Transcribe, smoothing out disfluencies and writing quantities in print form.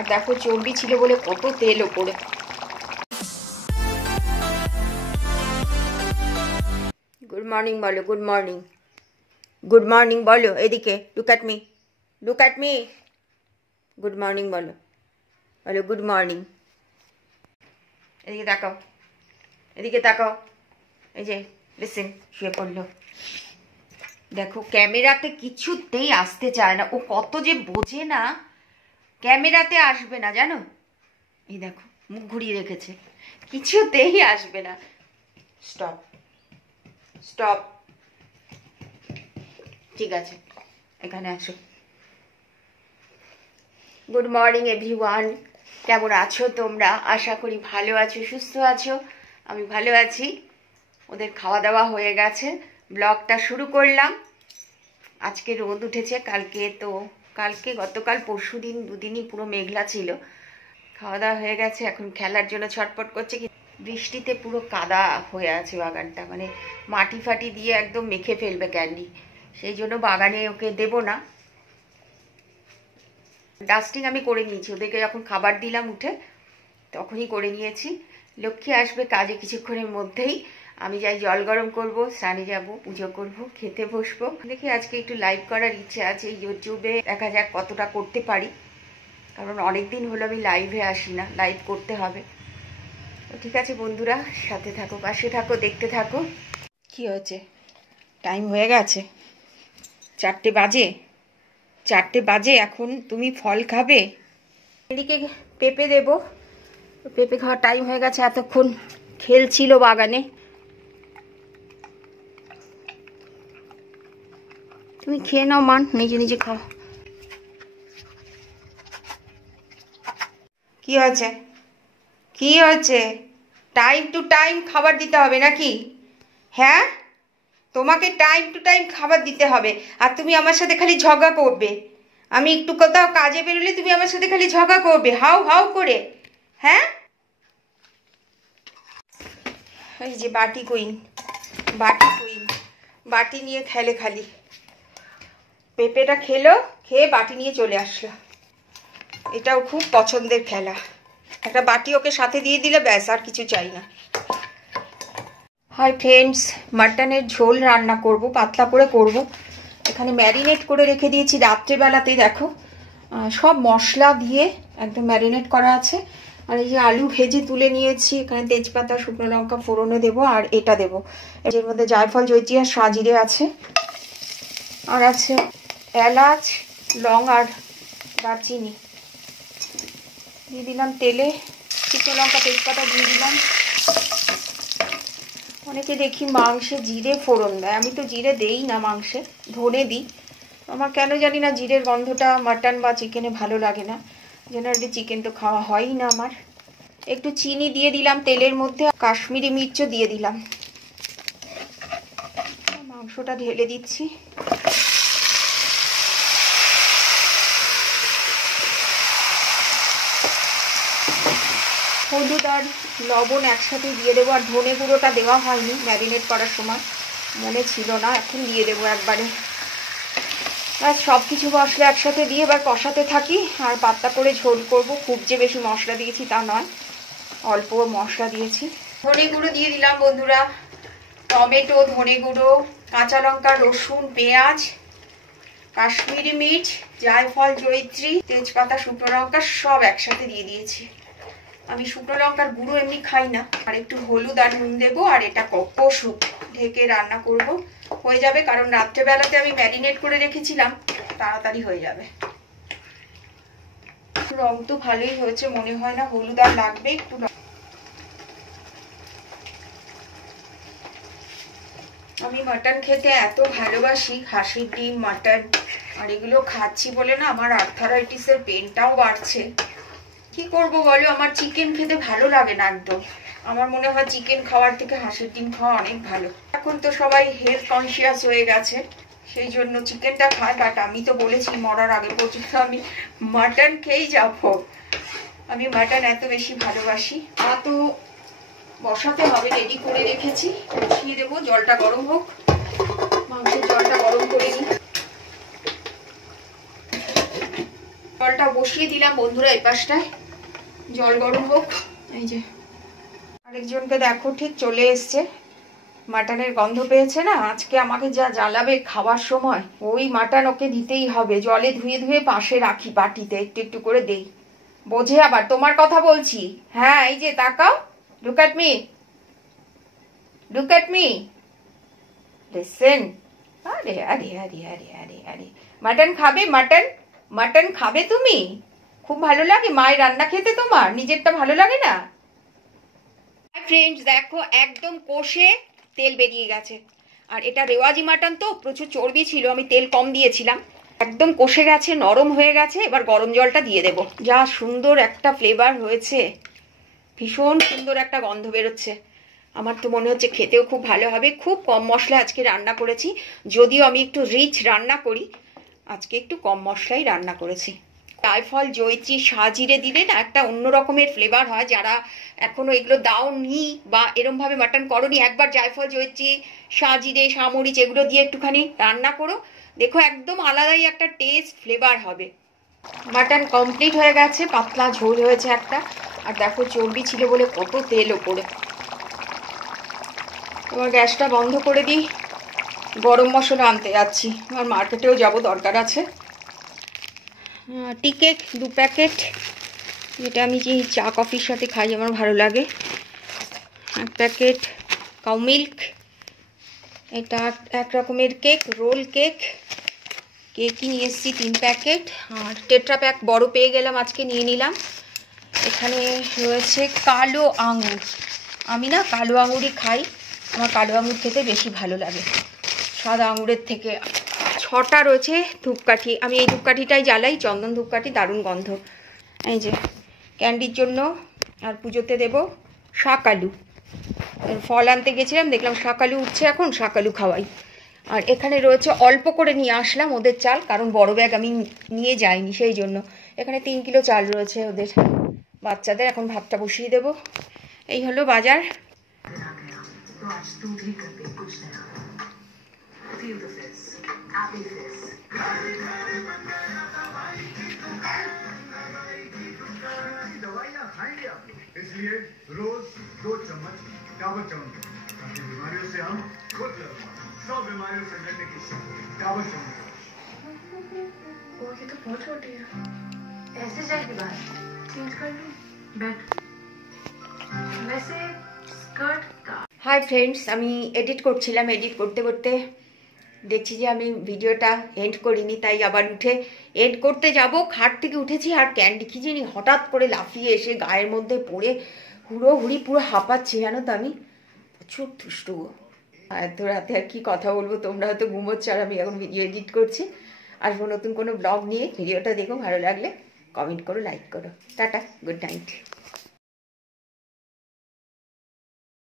আর দেখো চর্বি ছিল বলে কত তেল ওপরে। গুড মর্নিং বলো, গুড মর্নিং, গুড মর্নিং বলো, এদিকে look at me, look at me, good morning বলো, বলো গুড মর্নিং। এদিকে তাকাও, এদিকে তাকাও, এই যে লিসেন, শুয়ে পড়লো। দেখো ক্যামেরাতে কিছুতেই আসতে চায় না, ও কত যে বোঝে না, ক্যামেরাতে আসবে না জানো। এই দেখো মুখ ঘুরিয়ে রেখেছে, কিছুতেই আসবে না। স্টপ, স্টপ, ঠিক আছে এখানে আসো। গুড মর্নিং এভরিওয়ান, কেমন আছো তোমরা? আশা করি ভালো আছো, সুস্থ আছো। আমি ভালো আছি। ওদের খাওয়া দাওয়া হয়ে গেছে, ব্লগটা শুরু করলাম। আজকে রোদ উঠেছে, কালকে গতকাল পরশু দিন দুদিনই পুরো মেঘলা ছিল। খাওয়া দাওয়া হয়ে গেছে, এখন খেলার জন্য ছটপট করছে। বৃষ্টিতে পুরো কাদা হয়ে আছে বাগানটা, মানে মাটি ফাটি দিয়ে একদম মেখে ফেলবে ক্যান্ডি। সেই জন্য বাগানে ওকে দেবো না। ডাস্টিং আমি করে নিয়েছি, ওদেরকে যখন খাবার দিলাম উঠে তখনই করে নিয়েছি। লক্ষ্মী আসবে কাজে কিছুক্ষণের মধ্যেই। আমি যাই জল গরম করব, স্নানে যাব, পুজো করব, খেতে বসবো। দেখি আজকে একটু লাইভ করার ইচ্ছে আছে ইউটিউবে, দেখা যাক কতটা করতে পারি, কারণ অনেকদিন হলো আমি লাইভে আসি না, লাইভ করতে হবে। তো ঠিক আছে বন্ধুরা, সাথে থাকো, পাশে থাকো, দেখতে থাকো। কি হয়েছে? টাইম হয়ে গেছে, 4টে বাজে, 4টে বাজে। এখন তুমি ফল খাবে? এদিকে পেঁপে দেবো, পেঁপে খাওয়ার টাইম হয়ে গেছে। এতক্ষণ খেলছিল বাগানে। তুমি খেয়ে নাও মান, নিজে নিজে খাও। কি হয়েছে? কি হয়েছে? টাইম টু টাইম খাবার দিতে হবে নাকি? হ্যাঁ, তোমাকে টাইম টু টাইম খাবার দিতে হবে। আর তুমি আমার সাথে খালি ঝগড়া করবে। আমি একটু কোথাও কাজে বেরোলে তুমি আমার সাথে খালি ঝগড়া করবে, হাউ হাউ করে। হ্যাঁ, এই যে বাটি কুইন, বাটি কুইন, বাটি নিয়ে খেলে খালি। পেঁপেটা খেলো, খেয়ে বাটি নিয়ে চলে আসলো। এটাও খুব পছন্দের খেলা। একটা বাটি ওকে সাথে দিয়ে দিলে ব্যাস, আর কিছু চাই না। হাই ফ্রেন্ডস, মাটনের ঝোল রান্না করব, পাতলা করে করব। এখানে ম্যারিনেট করে রেখে দিয়েছি রাত্রেবেলাতে। দেখো সব মশলা দিয়ে একদম ম্যারিনেট করা আছে। আর এই যে আলু ভেজে তুলে নিয়েছি, এখানে তেজপাতা, শুকনো লঙ্কা ফোড়নে দেবো। আর এটা দেবো, এর মধ্যে জায়ফল, জয়িত্রী আর সাজিরে আছে। আর আছে এলাচ, লং আর দারচিনি। দিয়ে দিলাম তেলে, শুকনো লঙ্কা, তেজপাতা দিয়ে দিলাম। অনেকে দেখি মাংসে জিরে ফোড়ন দেয়, আমি তো জিরে দেই না মাংসে, ধনে দিই। আমার কেন জানি না জিরের গন্ধটা মাটন বা চিকেনে ভালো লাগে না। জেনারেলি চিকেন তো খাওয়া হয়ই না আমার। একটু চিনি দিয়ে দিলাম তেলের মধ্যে, কাশ্মীরি মির্চও দিয়ে দিলাম। মাংসটা ঢেলে দিচ্ছি। হলুদ আর লবণ একসাথে দিয়ে দেবো। আর ধনে গুঁড়োটা দেওয়া হয়নি ম্যারিনেট করার সময়, মনে ছিল না, এখন দিয়ে দেবো একবারে। আর সব কিছু মশলা একসাথে দিয়ে এবার কষাতে থাকি। আর পাতলা করে ঝোল করব, খুব যে বেশি মশলা দিয়েছি তা নয়, অল্প মশলা দিয়েছি। ধনে গুঁড়ো দিয়ে দিলাম বন্ধুরা, টমেটো, ধনে গুঁড়ো, কাঁচা লঙ্কা, রসুন, পেঁয়াজ, কাশ্মীরি মির্চ, জায়ফল, জয়িত্রী, তেজপাতা, শুকনো লঙ্কা সব একসাথে দিয়ে দিয়েছি। আমি শুকনো লঙ্কার গুঁড়ো এমনি খাই না। আর একটু হলুদ আর নুন দেবো। আর এটা কষুক, ঢেকে রান্না করব, হয়ে যাবে। কারণ রাত্রেবেলাতে আমি ম্যারিনেট করে রেখেছিলাম, তাড়াতাড়ি হয়ে যাবে। রং তো ভালোই হয়েছে, মনে হয় না হলুদ আর লাগবে। একটু আমি মাটন খেতে এত ভালোবাসি, খাসির ডিম, মাটন, আর এগুলো খাচ্ছি বলে না আমার আর্থারাইটিসের পেনটাও বাড়ছে। কি করব বলো, আমার চিকেন খেতে ভালো লাগে না একদম। আমার মনে হয় চিকেন খাওয়ার থেকে হাঁসের ডিম খাওয়া অনেক ভালো। এখন তো সবাই হেলথ কনসিয়াস হয়ে গেছে, সেই জন্য চিকেনটা খায়। বাট আমি তো বলেছি মরার আগে পর্যন্ত আমি মাটন খেয়েই যাবো। আমি মাটন এত বেশি ভালোবাসি। তো বসাতে হবে, রেডি করে রেখেছি, বসিয়ে দেবো। জলটা গরম হোক, মাংসের জলটা গরম করে নিই। জলটা বসিয়ে দিলাম বন্ধুরা এই পাশটায়, জল গরম হোক। এই যে আরেকজনকে দেখো ঠিক চলে এসছে, মাটনের গন্ধ পেয়েছে না, আজকে আমাকে যা জ্বালাবে খাওয়ার সময়। ওই মাটন ওকে দিতেই হবে, জলে ধুয়ে ধুয়ে পাশে রাখি বাটিতে, একটু একটু করে দেই। বোঝে আবার তোমার কথা বলছি। হ্যাঁ এই যে তাকাও, look at me, look at me, listen. আরে আরে আরে আরে আরে আরে, মাটন খাবে? মাটন মাটন খাবে তুমি? খুব ভালো লাগে মায়ের রান্না খেতে, তোমার নিজেরটা ভালো লাগে না? ফ্রেন্ডস দেখো একদম কষে তেল বেরিয়ে গেছে, আর এটা রেওয়াজি মাটন তো প্রচুর চর্বি ছিল, আমি তেল কম দিয়েছিলাম। একদম কষে গেছে, নরম হয়ে গেছে। এবার গরম জলটা দিয়ে দেব। যা সুন্দর একটা ফ্লেভার হয়েছে, ভীষণ সুন্দর একটা গন্ধ বেরোচ্ছে। আমার তো মনে হচ্ছে খেতেও খুব ভালো হবে। খুব কম মশলা আজকে রান্না করেছি, যদিও আমি একটু রিচ রান্না করি, আজকে একটু কম মশলাই রান্না করেছি। জায়ফল, জয়িত্রী, সাজিরে দিলে না একটা অন্য রকমের ফ্লেভার হয়। যারা এখনো এগুলো দাওনি বা এরমভাবে মাটন করনি, একবার জায়ফল, জয়িত্রী, সাজিরে, সামরিচ এগুলো দিয়ে একটুখানি রান্না করো, দেখো একদম আলাদাই একটা টেস্ট ফ্লেভার হবে। মাটন কমপ্লিট হয়ে গেছে, পাতলা ঝোল হয়েছে একটা, আর দেখো চর্বি ছিল বলে কত তেল ওপরে। এবার গ্যাসটা বন্ধ করে দিই, গরম মশলা আনতে যাচ্ছি, আমার মার্কেটেও যাব, দরকার আছে। টি কেক 2 প্যাকেট, যেটা আমি যে চা কফির সাথে খাই, আমার ভালো লাগে। 1 প্যাকেট কাউ মিল্ক, এটা এক রকমের কেক, রোল কেক। কেকই নিয়ে এসেছি 3 প্যাকেট, আর টেট্রা প্যাক বড় পেয়ে গেলাম আজকে, নিয়ে নিলাম। এখানে রয়েছে কালো আঙুর, আমি না কালো আঙুরই খাই, আমার কালো আঙুর খেতে বেশি ভালো লাগে সাদা আঙুরের থেকে। 6টা রয়েছে ধূপকাঠি, আমি এই ধূপকাঠিটাই জ্বালাই, চন্দন ধূপকাঠি, দারুণ গন্ধ। এই যে ক্যান্ডির জন্য আর পুজোতে দেব শাকালু, ফল আনতে গেছিলাম, দেখলাম শাকালু উঠছে, এখন শাকালু খাওয়াই। আর এখানে রয়েছে অল্প করে নিয়ে আসলাম ওদের চাল, কারণ বড় ব্যাগ আমি নিয়ে যাইনি, সেই জন্য। এখানে 3 কিলো চাল রয়েছে ওদের বাচ্চাদের, এখন ভাতটা বসিয়ে দেব। এই হলো বাজার। इसलिए रोज 2 चम्मच डाबर च्यवनप्राश, ताकि बीमारियों से हम खुद लड़ पाए। 100 बीमारियों से लड़ने की शक्ति डाबर च्यवनप्राश। वो ये तो बहुत छोटी है, ऐसे चाय की बात चेंज कर लूं बेड, वैसे स्कर्ट का। হাই ফ্রেন্ডস, আমি এডিট করছিলাম, এডিট করতে করতে দেখছি যে আমি ভিডিওটা এন্ড করিনি, তাই আবার উঠে এড করতে যাব। খাট থেকে উঠেছি, আর ক্যান্ডি কি জানি হঠাৎ করে লাফিয়ে এসে গায়ের মধ্যে পড়ে হুড়োহুড়ি পুরো হাঁপাচ্ছি, জানো তো। আমি প্রচুর দুষ্টু, এত রাতে আর কি কথা বলবো, তোমরা হয়তো ঘুমোচ্ছ আর আমি এখন ভিডিও এডিট করছি। আসবো নতুন কোনো ব্লগ নিয়ে, ভিডিওটা দেখো, ভালো লাগলে কমেন্ট করো, লাইক করো। Tata, good night.